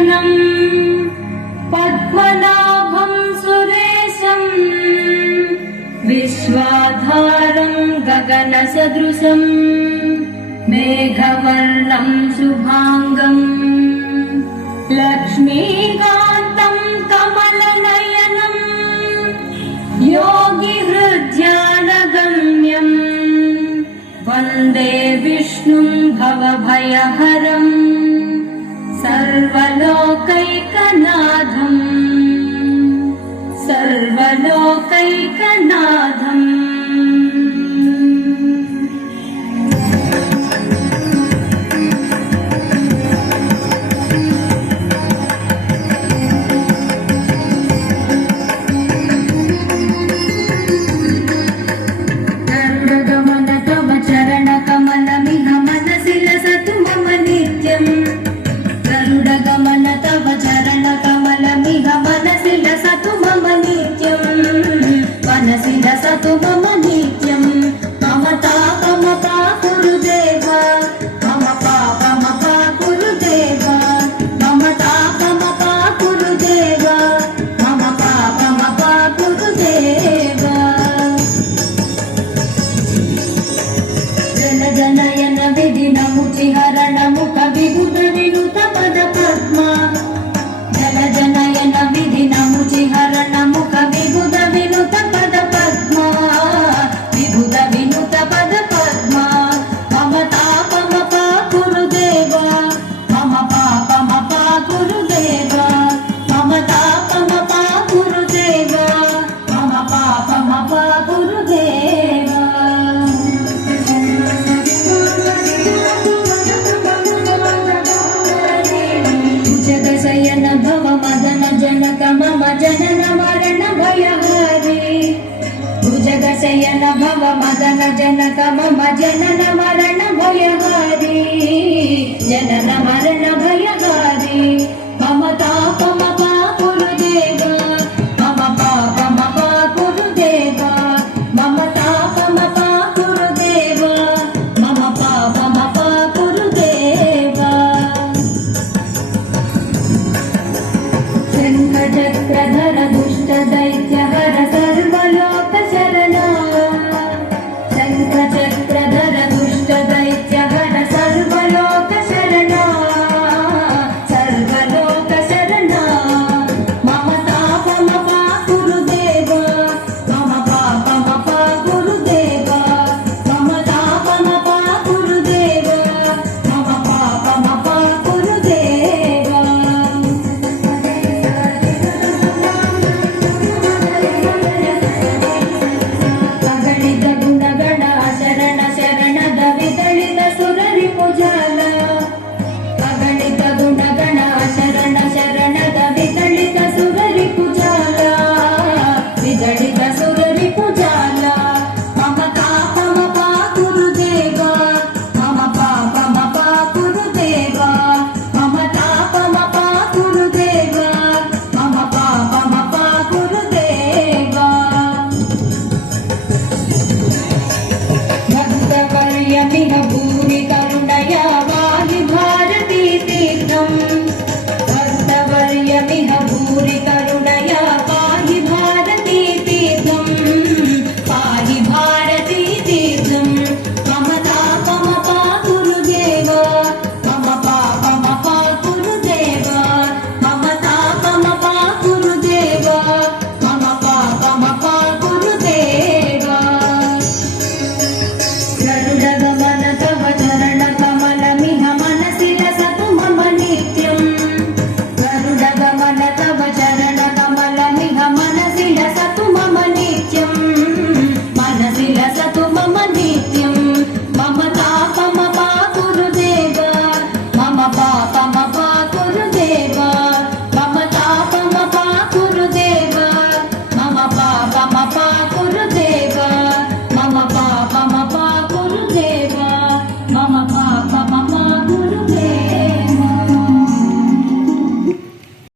शयनम् पद्मनाभं सुरेशम् विश्वाधारं गगनसदृशम् मेघवर्णं शुभांगम् लक्ष्मीकान्तं कमलनयनं योगिहृद्यानगम्यम् वन्दे विष्णुं भवभयहरम् सर्वलोकैकनाथम् सर्वलोकैकनाथम्। लसतु मम नित्यं मम तापमपा गुरुदेव मम पापमपा गुरुदेव मम तापमपा गुरुदेव मम पापमपा गुरुदेव। जन जनयन विधिन मुचिहरण मुख विबुध विनुत पद पद्मा जन जनयन विधिन मुचिहरण मुख विबुध विनुत पद पद्मा विबुध विनुत पद पद्मा मम तापमपा गुरुदेव मम पापमपा गुरुदेव मम तापमपा गुरुदेव मम पापमपा गुरुदेव। जगशयन भव मदन जनक मम जनन मरण भयहारी भुजगशयन भव मदन जनक मम जनन मरण भयहारी जनन मरण भयहारी मम तापमपा गुरुदेव मम पापमपा गुरुदेव मम तापमपा गुरुदेव मम पापमपा गुरुदेव। शङ्खचक्रधर